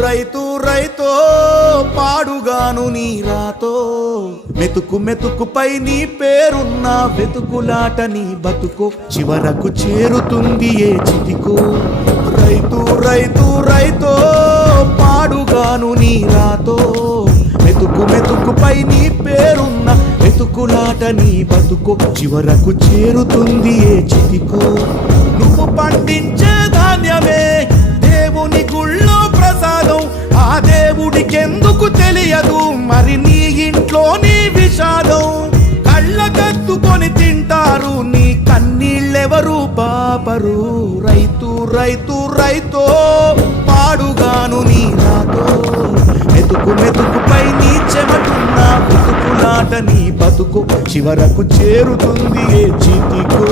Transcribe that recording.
రైతు రైతో పాడుగాను నీ రాతో మెతుకు మెతుకుపై నీ పేరున్న వెతుకులాట నీ బతుకో చివరకు చేరుతుంది ఏ చితికో రైతు రైతు రైతో పాడుగాను నీ రాతో మెతుకు మెతుకుపై నీ పేరున్న వెతుకులాట నీ బతుకో చివరకు చేరుతుంది ఏ చితికో నువ్వు పండించే ధాన్యమే దేవుని గుళ్ళో ప్రసాదం ఆ దేవుడికెందుకు తెలియదు మరి నీ ఇంట్లో నీ విషాదం కళ్ళకత్తుకొని తింటారు నీ కన్నీళ్ళెవరు పాపరు రైతు రైతు రైతో పాడుగాను నీ రాతో మెతుకు మెతుకుపై నీ చెమటున్న బతుకులాట నీ బతుకు చివరకు చేరుతుంది ఏ చితికో